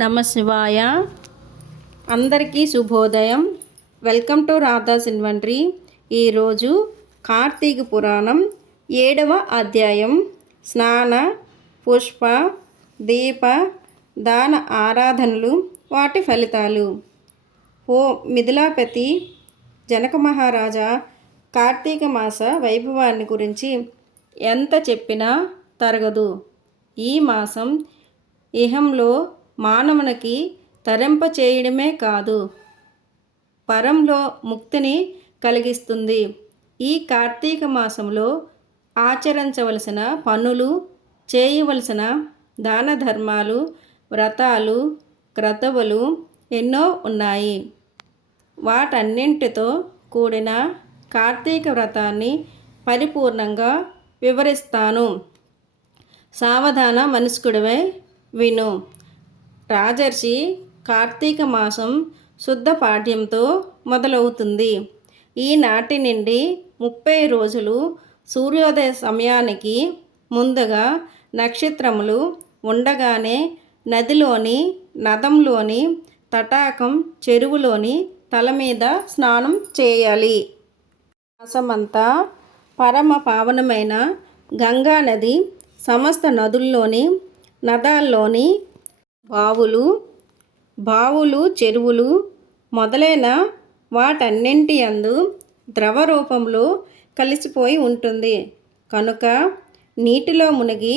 నమ శివాయ. అందరికీ శుభోదయం. Welcome to Radha's inventory. ఈరోజు కార్తీక పురాణం 7వ అధ్యాయం స్నాన, పుష్ప, దీప, దాన ఆరాధనలు, వాటి ఫలితాలు. ఓ మిథిలాపతి జనక మహారాజా, కార్తీక మాస వైభవాన్ని గురించి ఎంత చెప్పినా తరగదు. ఈ మాసం ఇహంలో మానవునికి తరింపచేయడమే కాదు, పరంలో ముక్తిని కలిగిస్తుంది. ఈ కార్తీక మాసంలో ఆచరించవలసిన పనులు, చేయవలసిన దాన ధర్మాలు, వ్రతాలు, క్రతువులు ఎన్నో ఉన్నాయి. వాటన్నింటితో కూడిన కార్తీక వ్రతాన్ని పరిపూర్ణంగా వివరిస్తాను. సావధాన మనస్కుడివై విను. రాజర్షి, కార్తీక మాసం శుద్ధ పాఠ్యంతో మొదలవుతుంది. ఈనాటి నుండి 30 రోజులు సూర్యోదయ సమయానికి ముందుగా నక్షత్రములు ఉండగానే నదిలోని, నదంలోని, తటాకం, చెరువులోని తల మీద స్నానం చేయాలి. మాసమంతా పరమ పావనమైన గంగా నది సమస్త నదుల్లోని, నదాల్లోని బావులు, చెరువులు మొదలైన వాటన్నింటి యందు ద్రవ రూపంలో కలిసిపోయి ఉంటుంది. కనుక నీటిలో మునిగి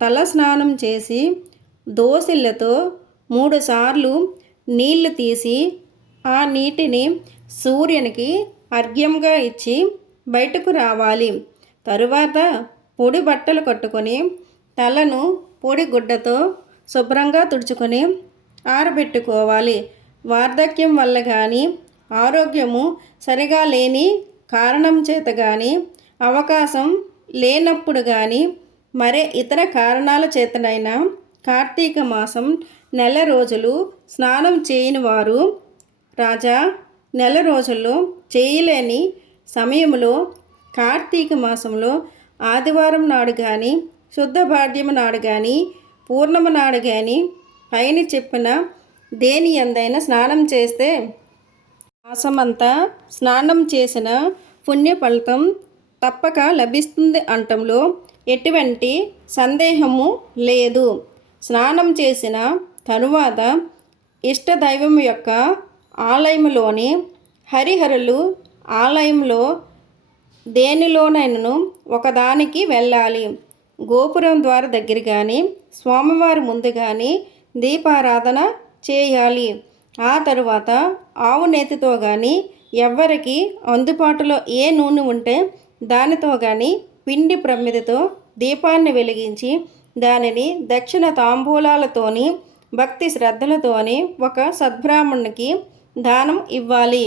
తల స్నానం చేసి దోసిళ్లతో 3 సార్లు నీళ్లు తీసి ఆ నీటిని సూర్యునికి అర్ఘ్యంగా ఇచ్చి బయటకు రావాలి. తరువాత పొడి బట్టలు కట్టుకొని తలను పొడి గుడ్డతో శుభ్రంగా తుడుచుకొని ఆరబెట్టుకోవాలి. వార్ధక్యం వల్ల కానీ, ఆరోగ్యము సరిగా లేని కారణం చేత కానీ, అవకాశం లేనప్పుడు కానీ, మరే ఇతర కారణాల చేతనైనా కార్తీక మాసం నెల రోజులు స్నానం చేయని వారు, రాజా, నెల రోజుల్లో చేయలేని సమయంలో కార్తీక మాసంలో ఆదివారం నాడు కానీ, శుద్ధ పాడ్యము నాడు కానీ, పూర్ణిమ నాడు కానీ పైన చెప్పిన దేని యందైనా స్నానం చేస్తే మాసమంతా స్నానం చేసిన పుణ్య ఫలితం తప్పక లభిస్తుంది అనటంలో ఎటువంటి సందేహము లేదు. స్నానం చేసిన తరువాత ఇష్టదైవం యొక్క ఆలయంలోని హరిహరులు ఆలయంలో దేనిలోనైనను ఒకదానికి వెళ్ళాలి. గోపురం ద్వార దగ్గర కానీ, స్వామివారి ముందు కానీ దీపారాధన చేయాలి. ఆ తరువాత ఆవు నేతితో కానీ, ఎవ్వరికి అందుబాటులో ఏ నూనె ఉంటే దానితో కానీ పిండి ప్రమిదతో దీపాన్ని వెలిగించి దానిని దక్షిణ తాంబూలాలతోని భక్తి శ్రద్ధలతోని ఒక సద్బ్రాహ్మణునికి దానం ఇవ్వాలి.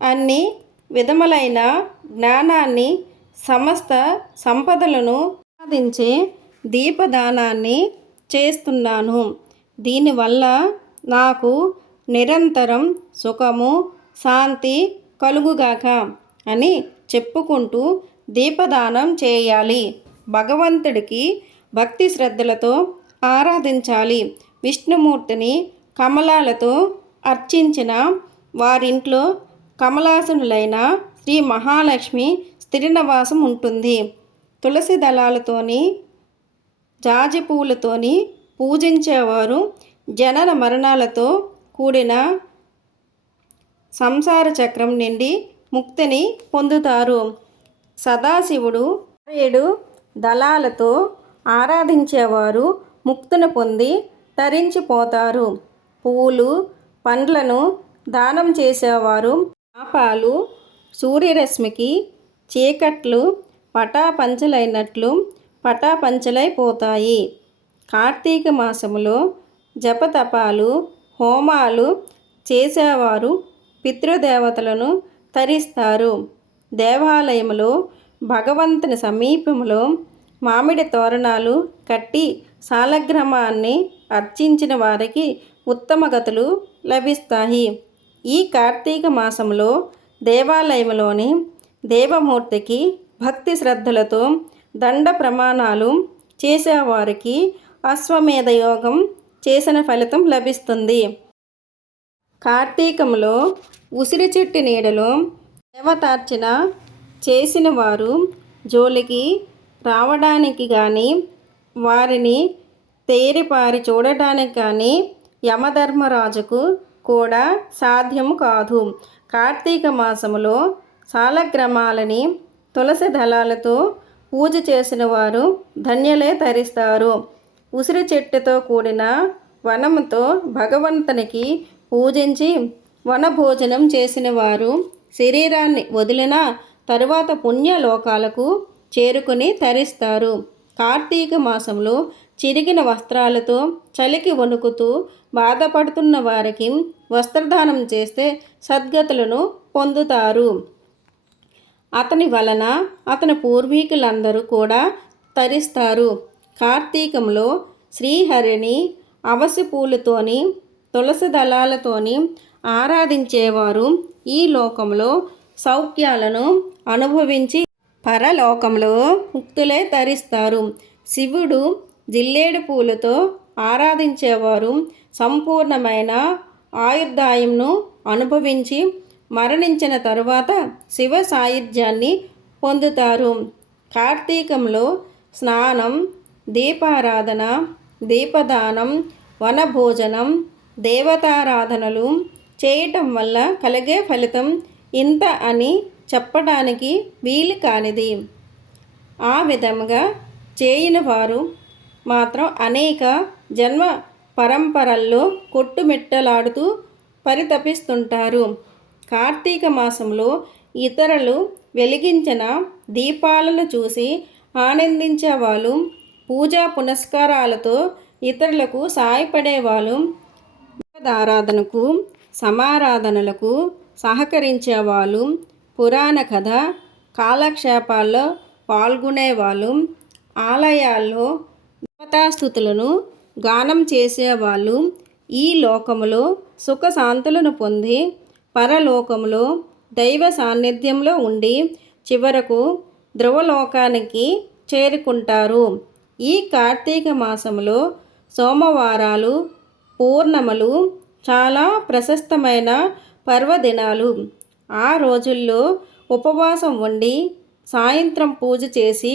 అన్ని విధములైన జ్ఞానాన్ని, సమస్త సంపదలను సాధించే దీపదానాన్ని చేస్తున్నాను. దీనివల్ల నాకు నిరంతరం సుఖము, శాంతి కలుగుగాక అని చెప్పుకుంటూ దీపదానం చేయాలి. భగవంతుడికి భక్తి శ్రద్ధలతో ఆరాధించాలి. విష్ణుమూర్తిని కమలాలతో అర్చించిన వారింట్లో కమలాసనులైన శ్రీ మహాలక్ష్మి స్థిర నివాసం ఉంటుంది. తులసి దళాలతోని, జాజి పువ్వులతోని పూజించేవారు జనన మరణాలతో కూడిన సంసార చక్రం నుండి ముక్తిని పొందుతారు. సదాశివుడు 7 దళాలతో ఆరాధించేవారు ముక్తిని పొంది తరించిపోతారు. పువ్వులు, పండ్లను దానం చేసేవారు పాపాలు, సూర్యరశ్మికి చీకట్లు పటాపంచలైనట్లు పటాపంచలైపోతాయి. కార్తీక మాసములో జపతపాలు, హోమాలు చేసేవారు పితృదేవతలను తరిస్తారు. దేవాలయంలో భగవంతుని సమీపంలో మామిడి తోరణాలు కట్టి సాలగ్రామాన్ని అర్చించిన వారికి ఉత్తమ గతులు లభిస్తాయి. ఈ కార్తీక మాసంలో దేవాలయంలోని దేవమూర్తికి భక్తి శ్రద్ధలతో దండ ప్రమాణాలు చేసేవారికి అశ్వమేధ యోగం చేసిన ఫలితం లభిస్తుంది. కార్తీకంలో ఉసిరి చెట్టు నీడలో దేవతార్చన చేసిన వారు జోలికి రావడానికి కానీ వారిని తేరిపారి చూడటానికి కానీ యమధర్మరాజుకు కూడా సాధ్యము కాదు. కార్తీక మాసములో సాలగ్రామాలని తులసి దళాలతో పూజ చేసిన వారు ధన్యులే తరిస్తారు. ఉసిరి చెట్టుతో కూడిన వనముతో భగవంతునికి పూజించి వనభోజనం చేసిన వారు శరీరాన్ని వదిలిన తరువాత పుణ్యలోకాలకు చేరుకుని తరిస్తారు. కార్తీక మాసంలో చిరిగిన వస్త్రాలతో చలికి వణుకుతూ బాధపడుతున్న వారికి వస్త్రదానం చేస్తే సద్గతులను పొందుతారు. అతని వలన అతని పూర్వీకులందరూ కూడా తరిస్తారు. కార్తీకంలో శ్రీహరిని అవసి పూలతోని తులసి దళాలతోని ఆరాధించేవారు ఈ లోకంలో సౌఖ్యాలను అనుభవించి పరలోకంలో ముక్తులే తరిస్తారు. శివుడు జిల్లేడు పూలతో ఆరాధించేవారు సంపూర్ణమైన ఆయుర్దాయంను అనుభవించి మరణించిన తరువాత శివ సాయుధ్యాన్ని పొందుతారు. కార్తీకంలో స్నానం, దీపారాధన, దీపదానం, వనభోజనం, దేవతారాధనలు చేయటం వల్ల కలిగే ఫలితం ఇంత అని చెప్పడానికి వీలు కానిది. ఆ విధంగా చేయని వారు మాత్రం అనేక జన్మ పరంపరల్లో కొట్టుమిట్టలాడుతూ పరితపిస్తుంటారు. కార్తీక మాసంలో ఇతరులు వెలిగించిన దీపాలను చూసి ఆనందించేవాళ్ళు, పూజా పునస్కారాలతో ఇతరులకు సాయపడేవాళ్ళు, ఆరాధనకు సమారాధనలకు సహకరించేవాళ్ళు, పురాణ కథ కాలక్షేపాల్లో పాల్గొనేవాళ్ళు, ఆలయాల్లో దేవతాస్తుతులను గానం చేసేవాళ్ళు ఈ లోకములో సుఖశాంతులను పొంది పరలోకములో దైవ సాన్నిధ్యంలో ఉండి చివరకు ధ్రువలోకానికి చేరుకుంటారు. ఈ కార్తీక మాసంలో సోమవారాలు, పూర్ణములు చాలా ప్రశస్తమైన పర్వదినాలు. ఆ రోజుల్లో ఉపవాసం ఉండి సాయంత్రం పూజ చేసి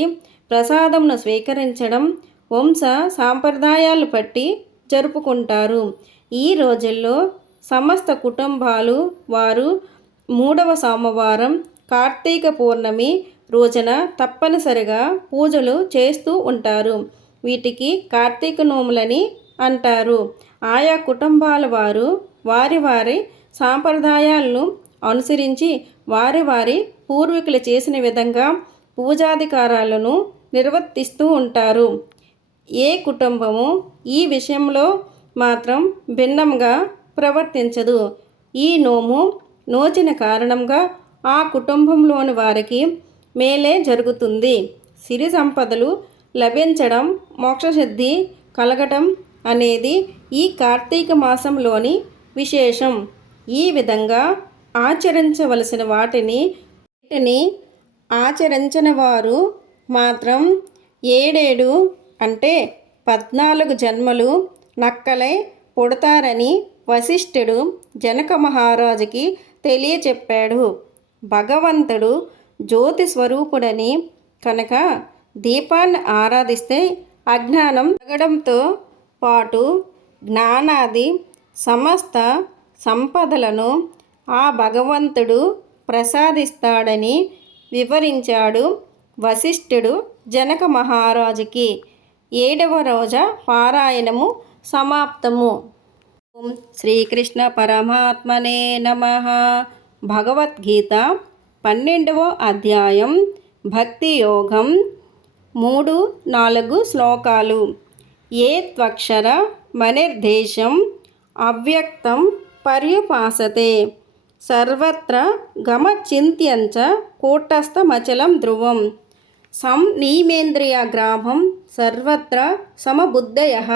ప్రసాదంను స్వీకరించడం వంశ సాంప్రదాయాలు బట్టి జరుపుకుంటారు. ఈ రోజుల్లో సమస్త కుటుంబాలు వారు 3వ సోమవారం కార్తీక పౌర్ణమి రోజున తప్పనిసరిగా పూజలు చేస్తూ ఉంటారు. వీటికి కార్తీక నోములని అంటారు. ఆయా కుటుంబాల వారు వారి వారి సాంప్రదాయాలను అనుసరించి వారి వారి పూర్వీకులు చేసిన విధంగా పూజాధికారాలను నిర్వర్తిస్తూ ఉంటారు. ఏ కుటుంబము ఈ విషయంలో మాత్రం భిన్నంగా ప్రవర్తించదు. ఈ నోము నోచిన కారణంగా ఆ కుటుంబంలోని వారికి మేలే జరుగుతుంది. సిరి సంపదలు లభించడం, మోక్షసిద్ధి కలగటం అనేది ఈ కార్తీక మాసంలోని విశేషం. ఈ విధంగా ఆచరించవలసిన వాటిని ఆచరించని వారు మాత్రం 7 అంటే 14 జన్మలు నక్కలై పుడతారని వశిష్ఠుడు జనక మహారాజుకి తెలియచెప్పాడు. భగవంతుడు జ్యోతి స్వరూపుడని కనుక దీపాన్ని ఆరాధిస్తే అజ్ఞానం తగ్గడంతో పాటు జ్ఞానాది సమస్త సంపదలను ఆ భగవంతుడు ప్రసాదిస్తాడని వివరించాడు వశిష్ఠుడు జనక మహారాజుకి. 7వ రోజు పారాయణము సమాప్తము. ఓం శ్రీకృష్ణ పరమాత్మనే నమః. భగవద్గీత 12వ అధ్యాయం భక్తి యోగం 3-4 శ్లోకాలు. ఏ త్వక్షర మనిర్దేశం అవ్యక్తం పర్యుపాసతే సర్వత్ర గమచింత్యంచ కూటస్థమచలం ధ్రువం సంనిమేంద్రియగ్రామం సర్వత్ర సమబుద్ధయః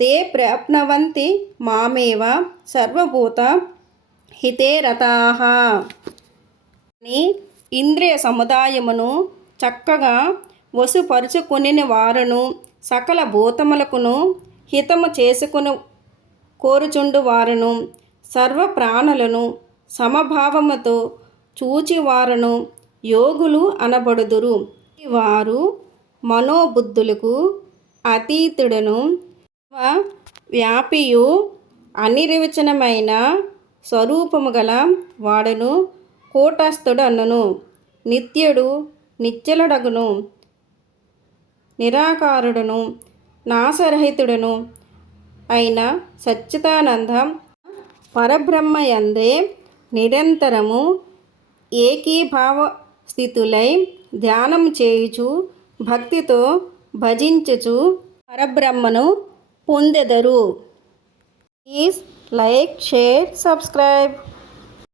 తే ప్రాప్నువంతి మామేవ సర్వభూత హితే రతాః. అని ఇంద్రియ సముదాయమును చక్కగా వశపరుచుకొనిన వారును సకల భూతములకును హితము చేసుకుని కోరుచుండు వారును సర్వ ప్రాణులను సమభావముతో చూచివారును యోగులు అనబడుదురు. వారు మనోబుద్ధులకు అతీతుడను వ్యాపియు అనిర్వచనమైన స్వరూపము గల వాడును కూటస్థుడనును. నిత్యుడు నిశ్చలుడగును నిరాకారుడును నాశరహితుడును అయిన సచ్చిదానంద పరబ్రహ్మయందే నిరంతరము ఏకీభావ స్థితులై ధ్యానం చేయుచు భక్తితో భజించుచు పరబ్రహ్మను పొందెదరు. Please like, share, subscribe.